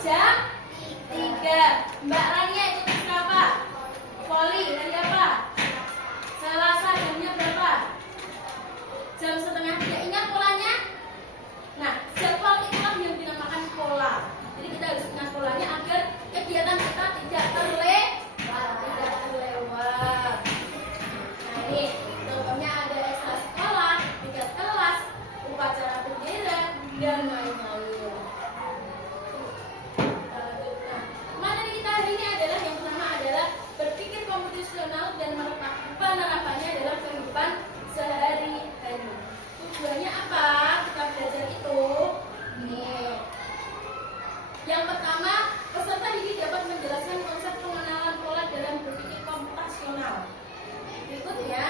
jam 3. Mbak Rania ikut tes berapa? Voli hari apa? Selasa, jamnya berapa? Jam setengah 3. Ingat polanya? Nah, jadwal itulah yang dinamakan pola. Jadi kita harus ingat polanya agar kegiatan kita tidak terlewat. Nah, ini contohnya ada ekstra sekolah, tingkat kelas, upacara bendera, dan lain-lain. Nah, materi kita hari ini adalah yang pertama adalah berpikir komputasional dan penerapannya dalam kehidupan sehari-hari. Tujuannya apa? Kita belajar itu. Nih. Yang pertama, peserta didik dapat menjelaskan konsep pengenalan pola dalam berpikir komputasional. Berikutnya,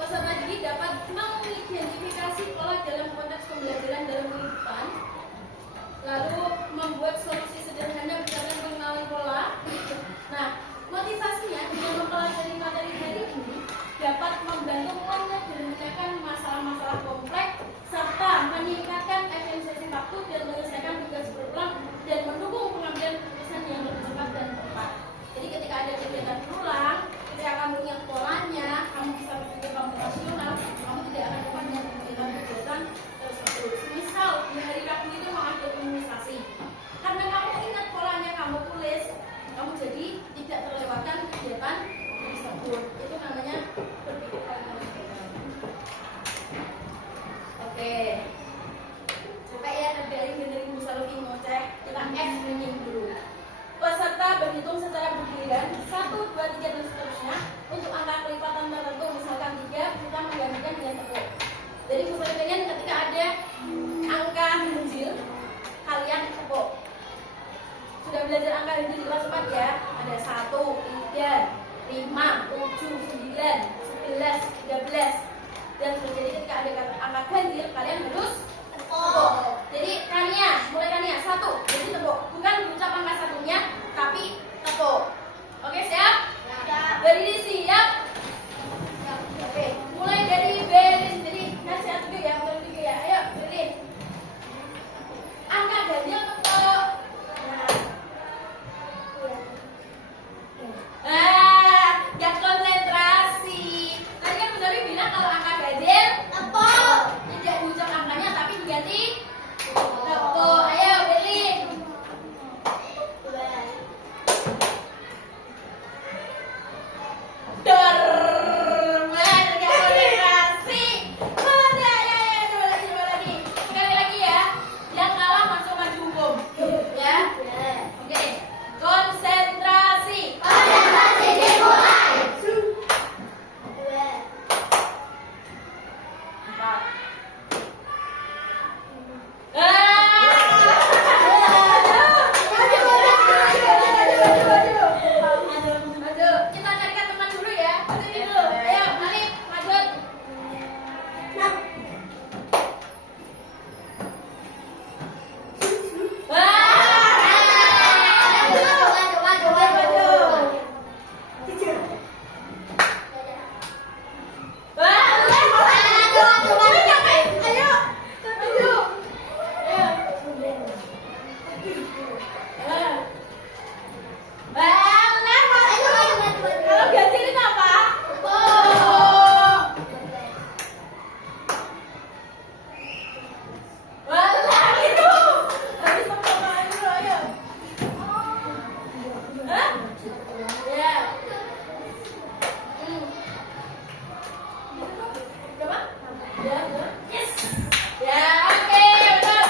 peserta didik dapat mengidentifikasi pola dalam konteks pembelajaran dalam kehidupan, lalu membuat solusi sederhana berdasarkan pengenalan pola. Nah, motivasinya dengan mempelajari materi hari ini dapat membantu menyelesaikan masalah-masalah kompleks serta meningkatkan efisiensi waktu dan menyelesaikan tugas berulang dan mendukung pengambilan keputusan yang lebih cepat dan tepat. Jadi ketika ada kegiatan berulang, ketika kamu ingat polanya, kamu bisa berpikir komputasional, kamu tidak akan lupa dengan kegiatan tersebut. Misal di hari Rabu itu mengambil imunisasi, karena kamu ingat polanya, kamu tulis, kamu jadi tidak terlewatkan kegiatan tersebut. Itu namanya berpikir komputasional. Oke, coba ya dari Bu Saluki ngoceh, kita explaining dulu. Peserta berhitung secara bergiliran 1, 2, 3 dan seterusnya untuk angka kelipatan tertentu, misalkan 3 kita menggantikan dengan tepuk. Jadi Bu Saluki ketika ada angka ganjil kalian tepuk. Sudah belajar angka ganjil di kelas 4 ya? Ada 1, 3, 5, 7, 9, 11, 13 dan jadi ketika ada angka ganjil kalian harus tepuk. Jadi Rania, mulai Rania 1, jadi tepuk. Bukan ucap angka satunya, tapi tepuk. Oke, siap? Berdiri siap? Oke, mulai dari Berin. Jadi nasihat dulu ya, mulai dulu ya. Ayo, Berin. Angka ganjil tepuk. Yang konsentrasi. Tadi kan Bunda bilang kalau angka ganjil tepuk. Tidak diucap angkanya tapi diganti tepuk. Ayo Berlin. Konsentrasi. Bunda ya, coba lagi. Sekali lagi ya. Yang kalah langsung maju hukum. Ya. Oke. Konsentrasi. Konsentrasi dimulai. 4. Kita carikan teman dulu ya. Sini dulu. Ayo, Alif, maju. Kalau ganjil itu apa? Itu. Habis pertama dulu, ayo. Hah? Ya. Coba? Ya. Yes. Ya, oke, betul.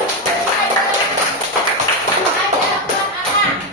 Ada 4 angka.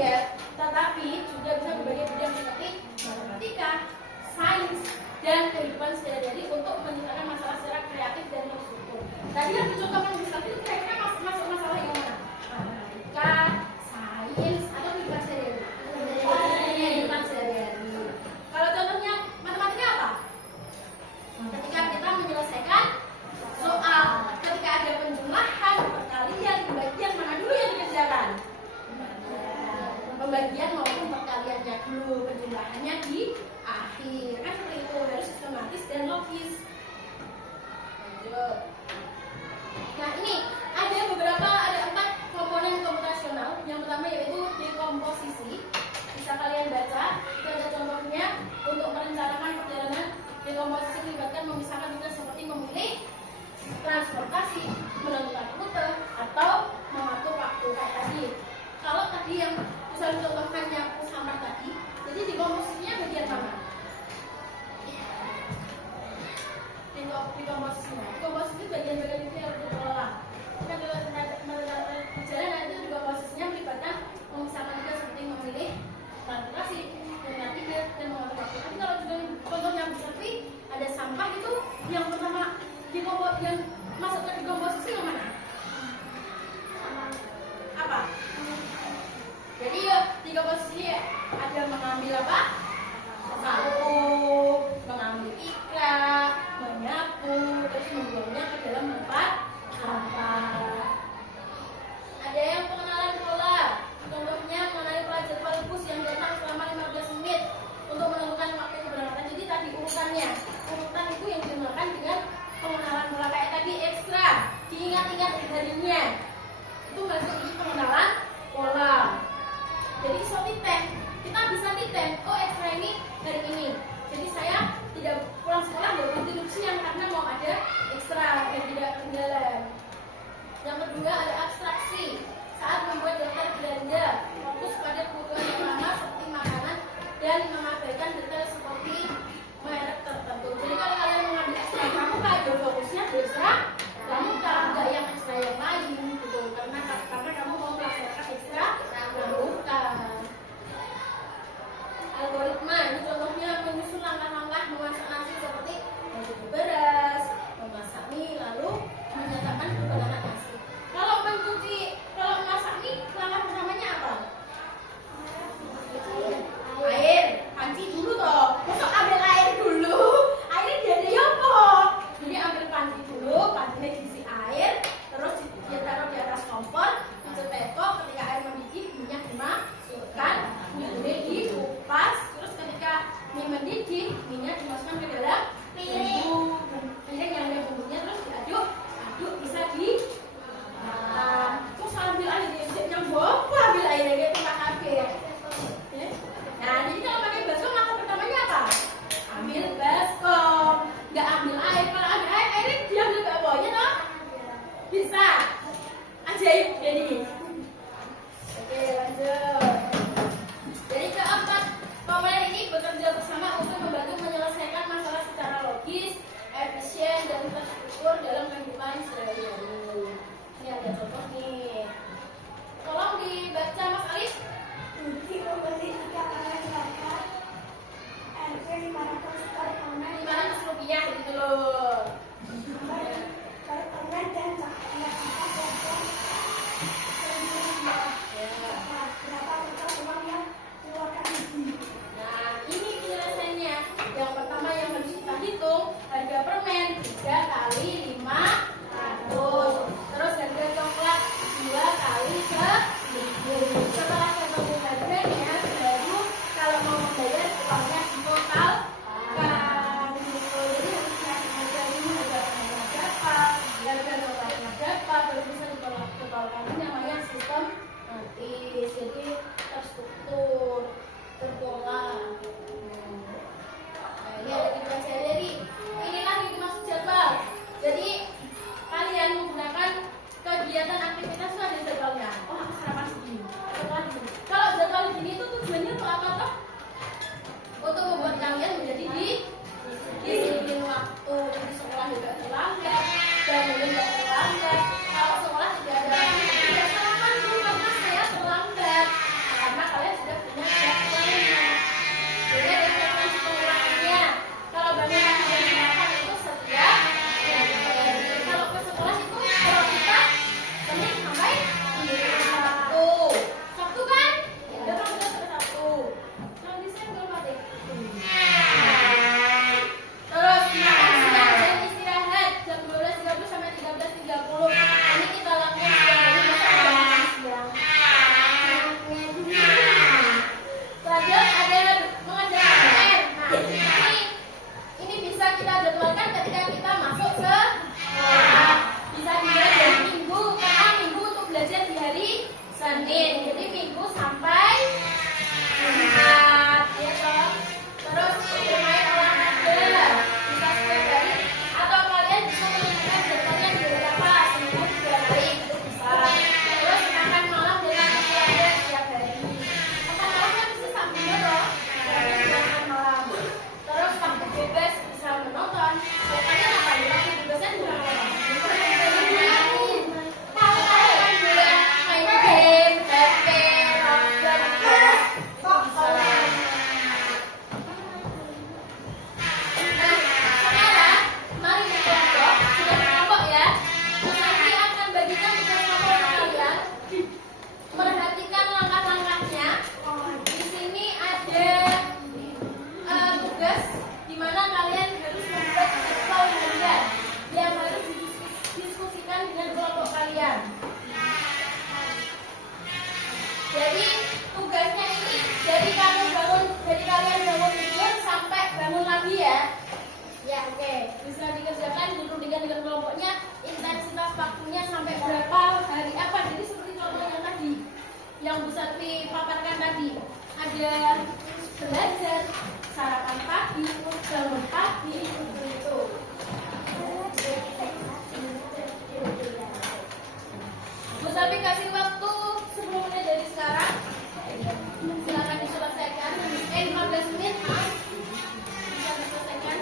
tetapi juga bisa berbagai bidang seperti matematika, sains, dan kehidupan sehari-hari untuk menyelesaikan masalah secara kreatif dan terstruktur. Tadi yang dicontohkan di slide itu kira-kira masuk masalah yang mana? Matematika, sains, atau kehidupan sehari-hari? Kehidupan sehari-hari. Kalau contohnya matematika apa? Ketika kita menyelesaikan soal, ketika ada penjumlahan, perkalian, pembagian, mana dulu yang dikerjakan? Pembagian maupun perkaliannya dulu, penjumlahannya di akhir. Kan seperti itu, harus sistematis dan logis. Lanjut. Nah ini ada 4 komponen komputasional. Yang pertama yaitu dekomposisi. Bisa kalian baca, itu ada contohnya untuk merencanakan perjalanan. Dekomposisi melibatkan memisahkan tugas seperti memilih transportasi, menentukan rute, atau mengatur waktu kayak tadi. Kalau tadi yang bisa dicontohkan yang sama tadi, jadi dekomposisinya bagian mana? Dekomposisi bagian-bagian itu yang dikelola. Kan dalam perjalanan itu dekomposisinya melibatkan memisahkan tugas seperti memilih transportasi, dengan tiket, dan mengatur waktu. Tapi kalau juga contoh yang bisa ada sampah itu, yang pertama yang masuk ke dekomposisi yang mana? Apa? Jadi dekomposisi ada mengambil apa? Sapu, mengambil ikat, menyapu, terus membuangnya ke dalam tempat sampah. Ada yang pengenalan pola, contohnya mengenai jadwal bus yang datang selama 15 menit untuk menentukan waktu keberangkatan. Jadi tadi urutan itu yang digunakan dengan pengenalan pola kayak tadi ekstra, diingat-ingat harinya. Itu masuk di pengenalan pola. Jadi titem, kita bisa titem. Oh ekstra ini hari ini. Jadi saya tidak pulang sekolah ya interupsian karena mau ada ekstra yang tidak ketinggalan. Yang kedua ada abstraksi. Saat membuat daftar belanja, fokus pada kebutuhan yang lama seperti makanan dan mengabaikan detail seperti merek tertentu. Jadi kalau kalian mengambil ekstra pramuka, ada fokusnya di ekstra pramuka, enggak yang ekstra yang lain gitu. Karena kamu mau melaksanakan ekstra pramuka. Algoritma, ini contohnya menyusun langkah-langkah memasak nasi seperti mencuci beras, memasak mie, lalu menyatakan kebenaran nasi. Kalau memasak mie, ya. Ya, oke. Bisa dikerjakan duduk dengan kelompoknya. Intensitas waktunya sampai berapa hari apa? Jadi seperti contoh yang tadi, yang Bu Satwi paparkan tadi. Ada belajar, sarapan pagi, bangun pagi, itu. Bu Satwi kasih waktu 10 menit dari sekarang. Silakan diselesaikan. 15 menit, maaf. Bisa diselesaikan.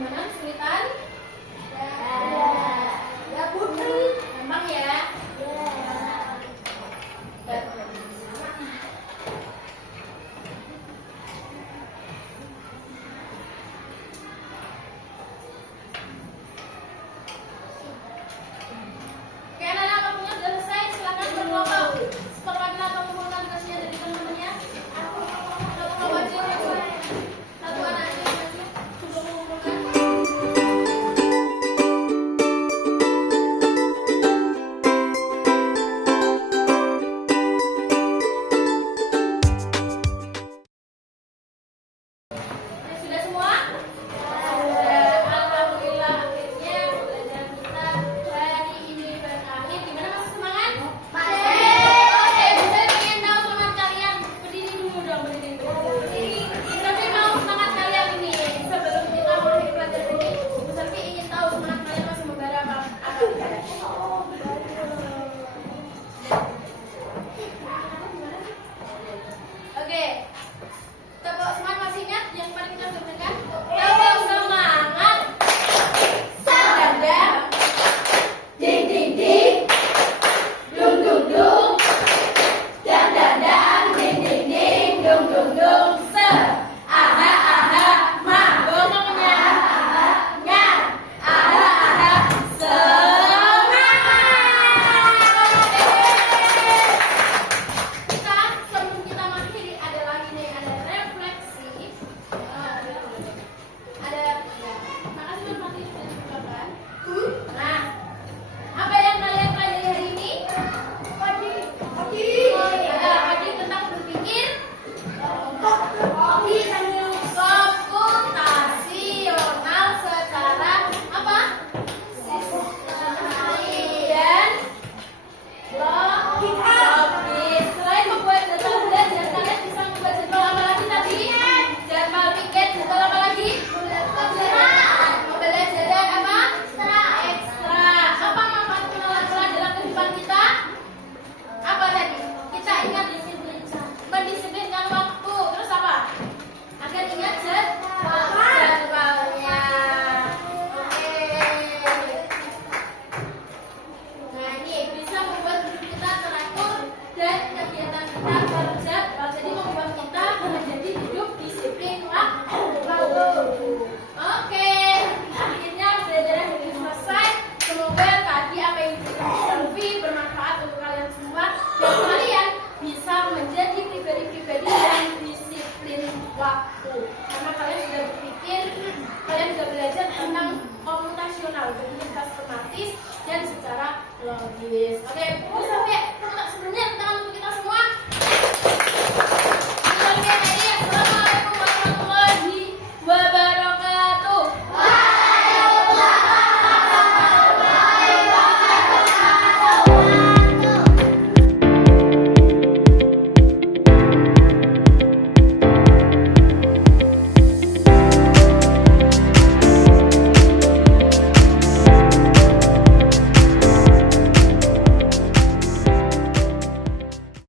Gimana kesulitan? Ya Putri. Gampang ya? Oke, anak-anak waktunya sudah selesai. Silakan berkelompok. Seperti apa mengumpulkan tugasnya dari teman-temannya? Satu aja maju. Satu anak aja maju. Coba mengumpulkan. Sudah semua? Sudah. Alhamdulillah akhirnya pembelajaran kita hari ini berakhir. Gimana, masih semangat? Oke, saya pengen tahu semangat kalian. Berdiri dulu dong, berdiri dulu. Tapi mau semangat kalian ini sebelum kita mulai pelajaran ini. Bu Selvi ingin tahu semangat kalian masih membara apa tidak? Oke. Tepuk semangat, masih ingat yang kemarin kita sudah berikan? Tepuk semangat. Sadar. Ding ding ding. Dung dung dung. Dan dan dan. Ding ding ding. Dung dung dung. Se. Aha aha. Ma. Ngomongnya. Nya. Aha aha. Semangat. Sekarang sebelum kita mengakhiri ada lagi nih, ada refleksi. Ada ya. Makasih Mas Mati sudah diucapkan. Nah, apa yang kalian pelajari hari ini? Pagi tentang berpikir komputasional secara apa? Sistematis dan logis. Selain membuat jadwal belajar, kalian bisa membuat jadwal apa lagi tadi? Jadwal piket, jadwal apa lagi? Pembelajaran apa? Ekstra. Apa manfaat pengelolaan dalam kehidupan kita? Apa tadi? Kita ingat disiplin, mendisiplinkan waktu. Terus apa? Agar ingat jadwalnya. Oke. Nah, ini bisa membuat hidup kita teratur dan kegiatan kita terjadwal. Jadi membuat kita menjadi hidup disiplin waktu. Oke, akhirnya pembelajaran ini selesai. Semoga tadi apa yang Selvi bermanfaat untuk kalian semua dan kalian bisa menjadi pribadi-pribadi yang disiplin waktu. Karena kalian sudah berpikir, kalian sudah belajar tentang komputasional, berpikir sistematis dan secara logis. Oke,